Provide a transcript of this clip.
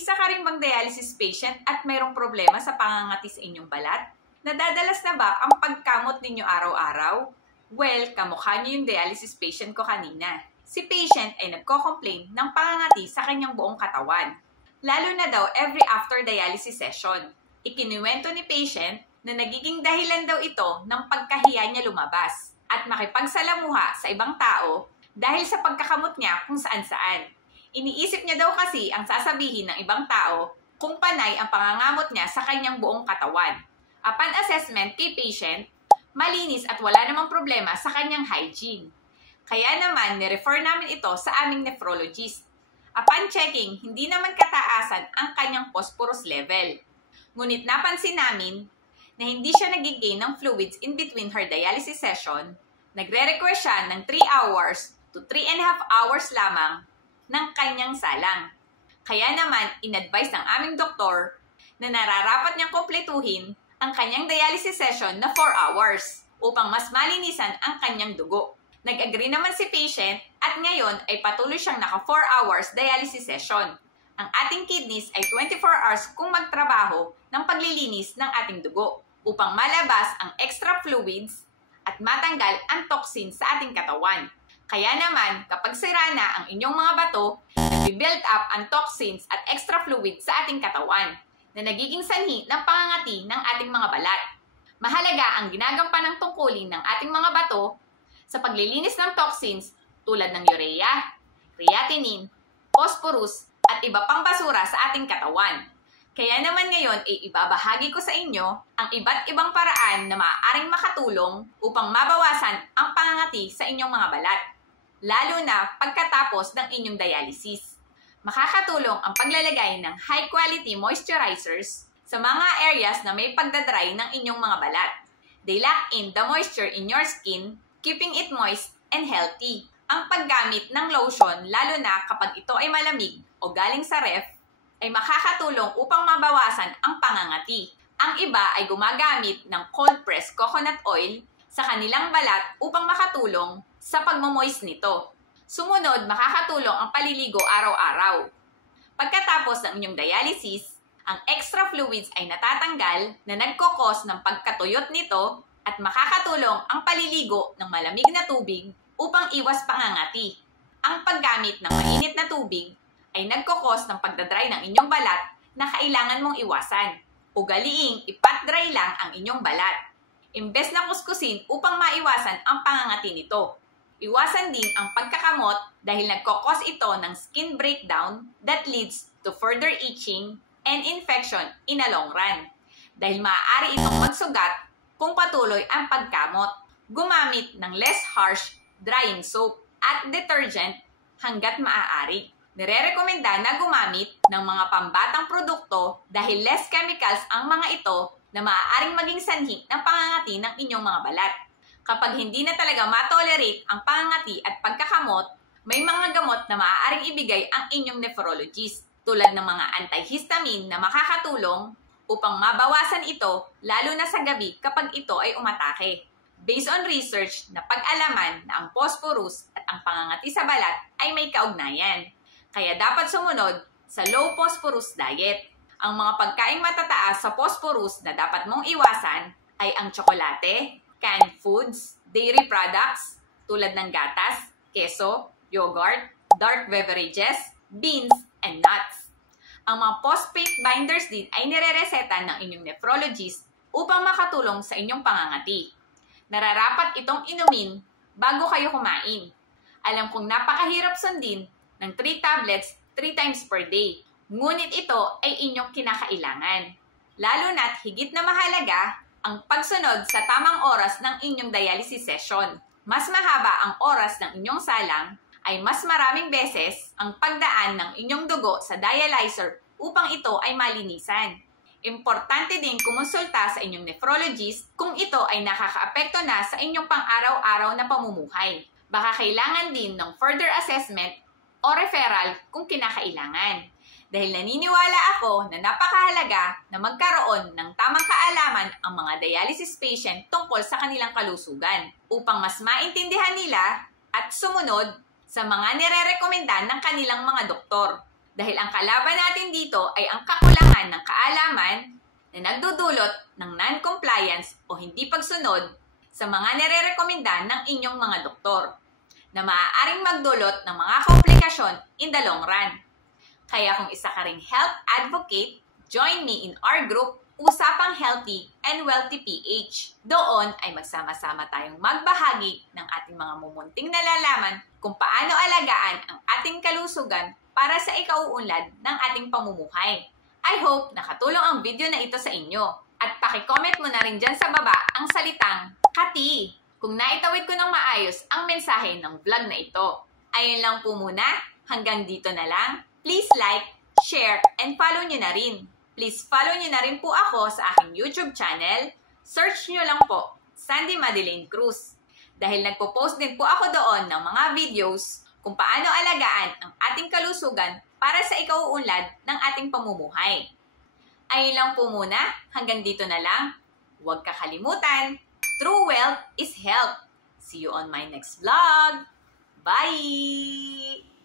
Isa ka rin bang dialysis patient at mayroong problema sa pangangati sa inyong balat? Nadadalas na ba ang pagkamot ninyo araw-araw? Well, kamukha niyo yung dialysis patient ko kanina. Si patient ay nagko-complain ng pangangati sa kanyang buong katawan. Lalo na daw every after dialysis session. Ikinuwento ni patient na nagiging dahilan daw ito ng pagkahiya niya lumabas at makipagsalamuha sa ibang tao dahil sa pagkakamot niya kung saan-saan. Iniisip niya daw kasi ang sasabihin ng ibang tao kung panay ang pangangamot niya sa kanyang buong katawan. Upon assessment kay patient, malinis at wala namang problema sa kanyang hygiene. Kaya naman, nirefer namin ito sa aming nephrologist. Upon checking, hindi naman kataasan ang kanyang phosphorus level. Ngunit napansin namin na hindi siya nagigain ng fluids in between her dialysis session. Nagre-request siya ng 3 hours to 3.5 hours lamang ng kanyang salang. Kaya naman, in-advise ng aming doktor na nararapat niyang kompletuhin ang kanyang dialysis session na 4 hours upang mas malinisan ang kanyang dugo. Nag-agree naman si patient at ngayon ay patuloy siyang naka 4 hours dialysis session. Ang ating kidneys ay 24 hours kung magtrabaho ng paglilinis ng ating dugo upang malabas ang extra fluids at matanggal ang toxins sa ating katawan. Kaya naman, kapag sira na ang inyong mga bato, nag-build up ang toxins at extra fluids sa ating katawan na nagiging sanhi ng pangangati ng ating mga balat. Mahalaga ang ginagampanan ng tungkulin ng ating mga bato sa paglilinis ng toxins tulad ng urea, creatinine, phosphorus, at iba pang basura sa ating katawan. Kaya naman ngayon ay ibabahagi ko sa inyo ang iba't ibang paraan na maaaring makatulong upang mabawasan ang pangangati sa inyong mga balat, lalo na pagkatapos ng inyong dialysis. Makakatulong ang paglalagay ng high-quality moisturizers sa mga areas na may pagdadry ng inyong mga balat. They lock in the moisture in your skin, keeping it moist and healthy. Ang paggamit ng lotion, lalo na kapag ito ay malamig o galing sa ref, ay makakatulong upang mabawasan ang pangangati. Ang iba ay gumagamit ng cold-pressed coconut oil sa kanilang balat upang makatulong sa pagmamoist nito. Sumunod, makakatulong ang paliligo araw-araw. Pagkatapos ng inyong dialysis, ang extra fluids ay natatanggal na nagkokos ng pagkatuyot nito at makakatulong ang paliligo ng malamig na tubig upang iwas pangangati. Ang paggamit ng mainit na tubig ay nagkokos ng pagdadry ng inyong balat na kailangan mong iwasan. Ugaliing ipat-dry lang ang inyong balat, imbes na kuskusin upang maiwasan ang pangangati nito. Iwasan din ang pagkakamot dahil nagkokos ito ng skin breakdown that leads to further itching and infection in a long run. Dahil maaari itong magsugat kung patuloy ang pagkamot. Gumamit ng less harsh drying soap at detergent hanggat maaari. Nire-rekomenda na gumamit ng mga pambatang produkto dahil less chemicals ang mga ito na maaaring maging sanhi ng pangangati ng inyong mga balat. Kapag hindi na talaga matolerate ang pangangati at pagkakamot, may mga gamot na maaaring ibigay ang inyong nephrologist tulad ng mga antihistamine na makakatulong upang mabawasan ito lalo na sa gabi kapag ito ay umatake. Based on research na pag-alaman na ang phosphorus at ang pangangati sa balat ay may kaugnayan. Kaya dapat sumunod sa low phosphorus diet. Ang mga pagkaing matataas sa phosphorus na dapat mong iwasan ay ang tsokolate, canned foods, dairy products tulad ng gatas, keso, yogurt, dark beverages, beans, and nuts. Ang mga phosphate binders din ay nirereseta ng inyong nephrologist upang makatulong sa inyong pangangati. Nararapat itong inumin bago kayo kumain. Alam kong napakahirap sundin ng 3 tablets 3 times per day. Ngunit ito ay inyong kinakailangan. Lalo na't higit na mahalaga ang pagsunod sa tamang oras ng inyong dialysis session. Mas mahaba ang oras ng inyong salang, ay mas maraming beses ang pagdaan ng inyong dugo sa dialyzer upang ito ay malinisan. Importante din kumonsulta sa inyong nephrologist kung ito ay nakakaapekto na sa inyong pang-araw-araw na pamumuhay. Baka kailangan din ng further assessment o referral kung kinakailangan. Dahil naniniwala ako na napakahalaga na magkaroon ng tamang kaalaman ang mga dialysis patient tungkol sa kanilang kalusugan upang mas maintindihan nila at sumunod sa mga nire-rekomenda ng kanilang mga doktor. Dahil ang kalaban natin dito ay ang kakulangan ng kaalaman na nagdudulot ng non-compliance o hindi pagsunod sa mga nire-rekomenda ng inyong mga doktor na maaaring magdulot ng mga komplikasyon in the long run. Kaya kung isa ka ring health advocate, join me in our group, Usapang Healthy and Wealthy PH. Doon ay magsama-sama tayong magbahagi ng ating mga mumunting nalalaman kung paano alagaan ang ating kalusugan para sa ikauunlad ng ating pamumuhay. I hope nakatulong ang video na ito sa inyo. At paki-comment mo na rin dyan sa baba ang salitang Kati kung naitawid ko ng maayos ang mensahe ng vlog na ito. Ayun lang po muna, hanggang dito na lang. Please like, share, and follow nyo na rin. Please follow nyo na rin po ako sa aking YouTube channel. Search nyo lang po, Sandy Madeline Cruz. Dahil nagpo-post din po ako doon ng mga videos kung paano alagaan ang ating kalusugan para sa ikauunlad ng ating pamumuhay. Ayun lang po muna, hanggang dito na lang. Huwag kakalimutan, true wealth is health. See you on my next vlog. Bye!